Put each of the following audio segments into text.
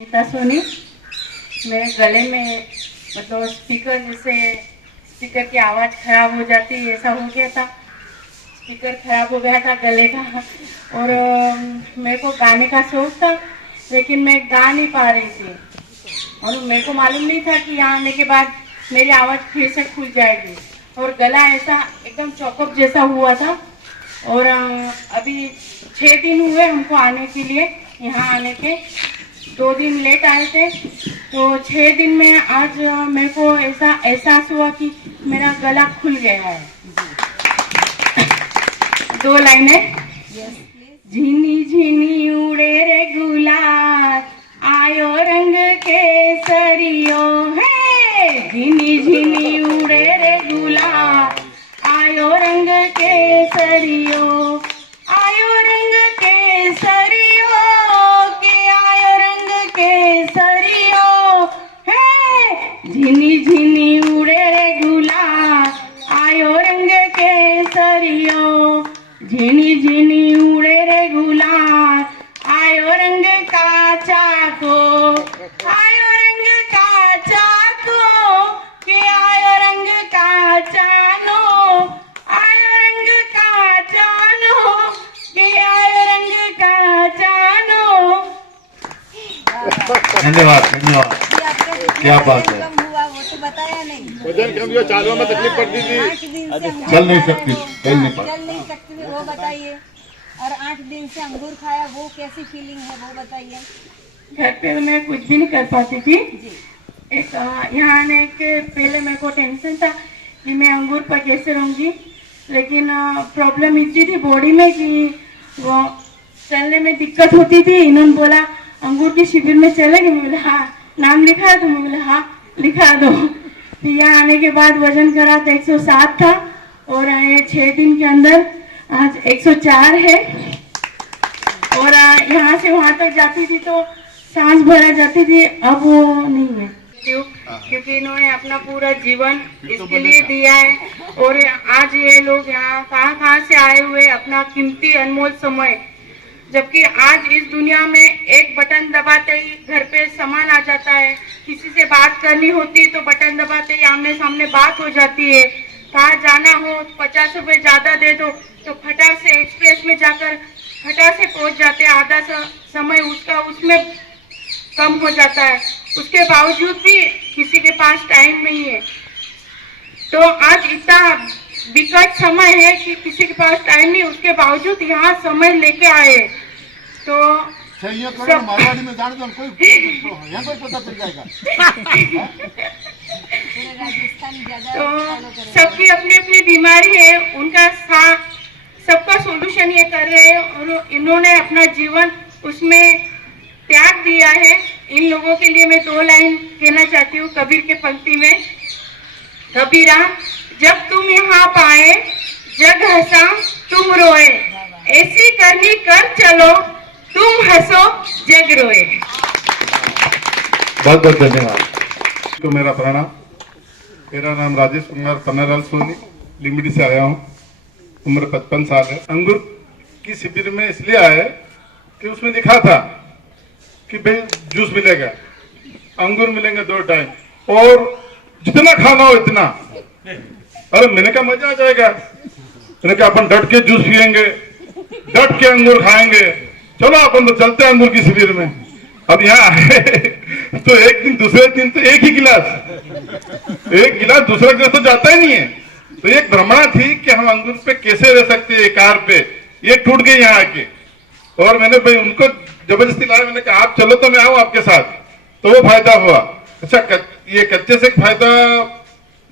गीता सोनी। मेरे गले में मतलब स्पीकर की आवाज़ खराब हो जाती है, ऐसा हो गया था। स्पीकर खराब हो गया था गले का। और मेरे को गाने का शौक था, लेकिन मैं गा नहीं पा रही थी। और मेरे को मालूम नहीं था कि यहाँ आने के बाद मेरी आवाज़ फिर से खुल जाएगी। और गला ऐसा एकदम चौकअप जैसा हुआ था। और अभी 6 दिन हुए हमको आने के लिए, यहाँ आने के 2 दिन लेट आए थे। तो 6 दिन में आज मेरे को ऐसा एहसास हुआ कि मेरा गला खुल गया है। 2 लाइनें। झिनी झिनी उड़े रे गुलाल, आयो रंग केसरियो है। झिनी झिनी उड़े रे गुलाल, आयो रंग केसरियो, आयो रंग केसरियो के, आयो रंग केसरियो है। झिनी झिनी उड़े रे गुलाल, आयो रंग केसरियो। झिनी झिनी उड़े रे गुलाल, आयो रंग काचा को, आयो रंग काचा को के, आयो रंग काचा नो, आयो रंग काचा नो के, आयो रंग काचा नो। धन्यवाद धन्यवाद। क्या बात है। कम हुआ वो तो बताया नहीं। वजन कम हुआ, चालू में तकलीफ पड़ती थी। 8 दिन से चल नहीं सकती, चल नहीं पाती। चल नहीं सकती थी, वो बताइए। और 8 दिन से अंगूर खाया, वो कैसी फीलिंग है वो बताइए। घर पे मैं कुछ भी नहीं कर पाती थी। जी एक यहाँ आने के पहले मेरे को टेंशन था कि मैं अंगूर पर कैसे रहूँगी, लेकिन प्रॉब्लम इतनी थी बॉडी में कि वो चलने में दिक्कत होती थी। इन्होंने बोला अंगूर के शिविर में चलेंगे। मैं बोला हाँ। नाम लिखा तो मैं बोला हाँ लिखा दो। फिर यहाँ आने के बाद वजन करा तो 107 था, और ये 6 दिन के अंदर आज 104 है। और यहाँ से वहाँ तक जाती थी तो सांस भरा जाती थी, अब वो नहीं है। क्योंकि इन्होंने अपना पूरा जीवन इसके लिए दिया है। और आज ये लोग यहाँ कहाँ से आए हुए, अपना कीमती अनमोल समय, जबकि आज इस दुनिया में एक बटन दबाते ही घर पे सामान आ जाता है। किसी से बात करनी होती तो बटन दबाते ही आमने सामने बात हो जाती है। कहाँ जाना हो 50 रुपए ज्यादा दे दो तो फटाक से एक्सप्रेस में जाकर फटाक से पहुंच जाते हैं। आधा समय उसका उसमें कम हो जाता है। उसके बावजूद भी किसी के पास टाइम नहीं है। तो आज इतना विकट समय है कि किसी के पास टाइम नहीं, उसके बावजूद यहाँ समय लेके आए। तो मारवाड़ी में जाने दो, कोई यहाँ कोई पता चल जाएगा। पूरे राजस्थान ज्यादा तो follow करेगा। सबकी अपनी अपनी बीमारी है, उनका सबका सोल्यूशन ये कर रहे हैं। और इन्होंने अपना जीवन उसमें त्याग दिया है। इन लोगों के लिए मैं 2 लाइन कहना चाहती हूँ कबीर के पंक्ति में। कबीरा जब तुम यहाँ पाए, जग हंसा तुम रोए, ऐसी करनी कर चलो, तुम हंसो जग रोए। बहुत बहुत धन्यवाद। तो मेरा प्रणाम। मेरा नाम राजेश कुमार पन्नालाल सोनी, लिमिटी से आया हूँ। उम्र 55 साल है। अंगूर की शिविर में इसलिए आए कि उसमें लिखा था कि भाई जूस मिलेगा, अंगूर मिलेंगे 2 टाइम, और जितना खाना हो इतना। अरे मैंने कहा मजा आ जाएगा। मैंने कहा अपन डट के जूस पियेंगे, डट के अंगूर खाएंगे। चलो अपन तो चलते हैं अंगूर की शिविर में। अब यहाँ आए तो एक दिन दूसरे दिन तो एक गिलास दूसरा गिलास तो जाता ही नहीं है। तो एक भ्रमणा थी कि हम अंगूर पे कैसे रह सकते हैं, कार पे। ये टूट गई यहाँ आके। और मैंने भाई उनको जबरदस्ती लाया। मैंने कहा आप चलो तो मैं आऊँ आपके साथ। तो वो फायदा हुआ। अच्छा, ये कच्चे से फायदा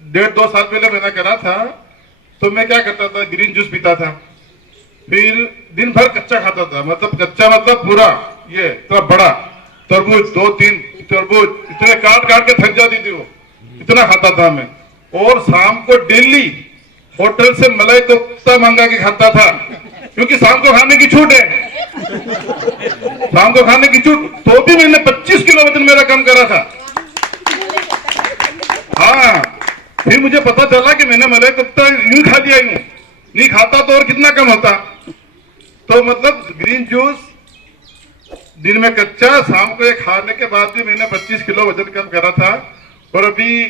1.5-2 साल पहले मैंने करा था। तो मैं क्या करता था, ग्रीन जूस पीता था, फिर दिन भर कच्चा खाता था। मतलब कच्चा मतलब पूरा ये इतना बड़ा तरबूज, 2-3 तरबूज इतने काट के थक जाती थी वो, इतना खाता था मैं। और शाम को डेली होटल से मलाई कोफ्ता मंगा के खाता था, क्योंकि शाम को खाने की छूट है। शाम को खाने की छूट। तो भी मैंने 25 किलो वजन मेरा कम करा था। हाँ, फिर मुझे पता चला कि मैंने मलाई कोफ्ता यूं खा लिया, यूं नहीं खाता तो और कितना कम होता। तो मतलब ग्रीन जूस दिन दिन में कच्चा, शाम को ये खाने के बाद भी मैंने 25 किलो वजन कम करा था। और अभी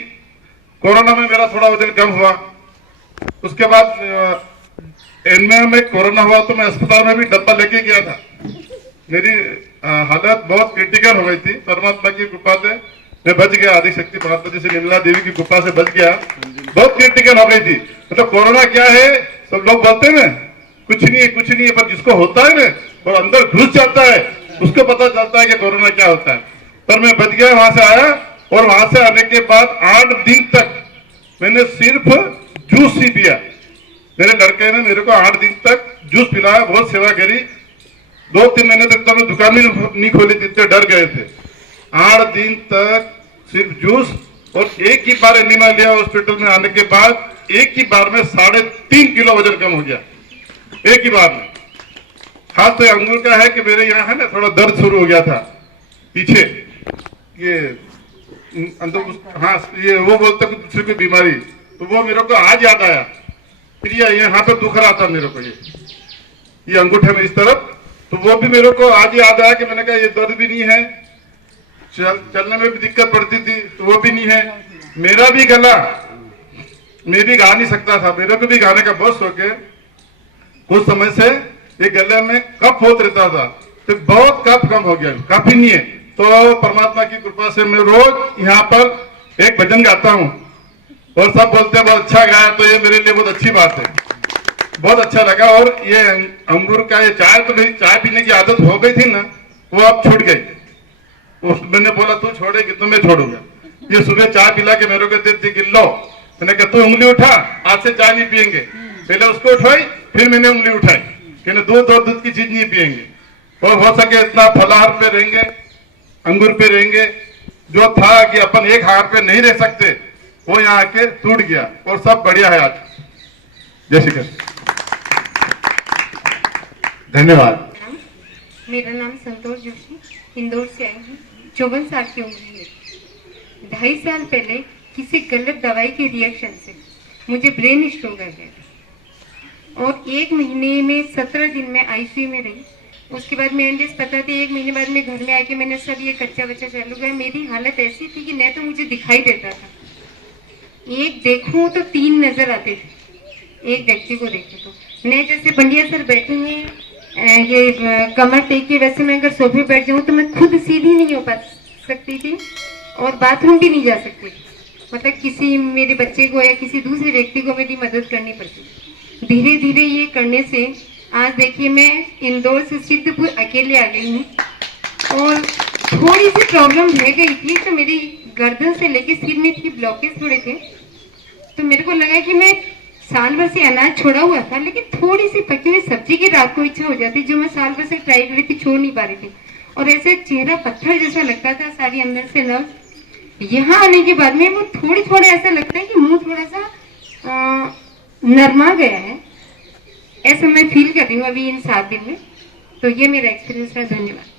कोरोना में मेरा थोड़ा वजन कम हुआ। उसके बाद इनमें में कोरोना हुआ तो मैं अस्पताल में भी डब्बा लेके गया था। मेरी हालत बहुत क्रिटिकल हो गई थी। परमात्मा की कृपा से मैं बच गया, आदिशक्ति महात्मा जी से निर्मला देवी की कृपा से बच गया। बहुत क्रिटिकल हो गई थी। मतलब कोरोना क्या है, सब लोग बोलते हैं ना कुछ नहीं है कुछ नहीं है, पर जिसको होता है ना और अंदर घुस जाता है उसको पता चलता है कि कोरोना क्या होता है। पर मैं बच गया, वहां से आया और वहां से आने के बाद 8 दिन तक मैंने सिर्फ जूस ही पिया। मेरे लड़के ने मेरे को 8 दिन तक जूस पिलाया, बहुत सेवा करी। 2-3 महीने तक तो मैं दुकान नहीं खोली थी, इतने डर गए थे। 8 दिन तक सिर्फ जूस और एक ही बार एनिमा लिया। हॉस्पिटल में आने के बाद एक ही बार में 3.5 किलो वजन कम हो गया, एक ही बार में। खास तो अंगूर का है कि मेरे यहाँ है ना थोड़ा दर्द शुरू हो गया था पीछे, ये अंदर, हाँ ये वो बोलते कुछ दूसरे की बीमारी, तो वो मेरे को आज याद आया। फिर ये यहाँ पे दुख रहा था मेरे को, ये अंगूठे में इस तरफ, तो वो भी मेरे को आज याद आया कि मैंने कहा ये दर्द भी नहीं है, चलने में भी दिक्कत पड़ती थी तो वो भी नहीं है। मेरा भी गला, मैं भी गा नहीं सकता था, मेरे को भी गाने का बहुत शौक है। कुछ समय से ये गले में कफ होता रहता था, तो बहुत कफ कम हो गया, कफ ही नहीं है। तो परमात्मा की कृपा से मैं रोज यहाँ पर एक भजन गाता हूँ और सब बोलते हैं बहुत अच्छा गाया, तो ये मेरे लिए बहुत अच्छी बात है, बहुत अच्छा लगा। और ये अंगूर का ये चाय, तो मेरी चाय पीने की आदत हो गई थी ना, वो अब छूट गई। मैंने बोला तू छोड़ेगी तो मैं छोड़ूंगा। ये सुबह चाय पिला के मेरे को देती कि लो, मैंने कहा तू उंगली उठा, आज से चाय नहीं पियेंगे। पहले उसको उठाई, फिर मैंने उंगली उठाई कि दूध और दूध की चीज नहीं पियेंगे, और हो सके इतना फलाहार पे रहेंगे, अंगूर पे रहेंगे। जो था कि अपन एक हार पे नहीं रह सकते, वो यहाँ आके टूट गया और सब बढ़िया है आज। जय श्री कृष्ण। धन्यवाद। मेरा नाम संतोष जोशी, इंदौर से आई हूँ। 54 साल की उम्र है। 2.5 साल पहले किसी गलत दवाई के रिएक्शन से मुझे ब्रेन स्ट्रोक आ गया और 1 महीने में 17 दिन में आईसीयू में रही। उसके बाद मैं एंडेस पता थी, 1 महीने बाद मैं घर में आके मैंने सब ये कच्चा बच्चा चालू किया। मेरी हालत ऐसी थी कि न तो मुझे दिखाई देता था, एक देखूं तो 3 नजर आते थे एक व्यक्ति को देखे तो। मैं जैसे पंडिया सर बैठे हैं ये कमर टेक के, वैसे मैं अगर सोफे बैठ जाऊं तो मैं खुद सीधी नहीं हो पा सकती थी और बाथरूम भी नहीं जा सकती थी। मतलब किसी मेरे बच्चे को या किसी दूसरे व्यक्ति को मेरी मदद करनी पड़ती। धीरे धीरे ये करने से आज देखिए मैं इंदौर से सिद्धपुर अकेले आ गई हूँ। और थोड़ी सी प्रॉब्लम रह गई थी, तो मेरी गर्दन से लेके सिर में थी ब्लॉकेज थोड़े थे, तो मेरे को लगा कि मैं साल भर से अनाज छोड़ा हुआ था, लेकिन थोड़ी सी पकी हुई सब्जी की रात को इच्छा हो जाती, जो मैं साल भर से ट्राई कर रही थी, छोड़ नहीं पा रही थी। और ऐसे चेहरा पत्थर जैसा लगता था, सारी अंदर से नर्व। यहाँ आने के बाद में वो थोड़ा ऐसा लगता है कि मुंह थोड़ा सा नरमा गया है, ऐसा मैं फील कर रही हूँ अभी इन 7 दिन में। तो ये मेरा एक्सपीरियंस है। धन्यवाद।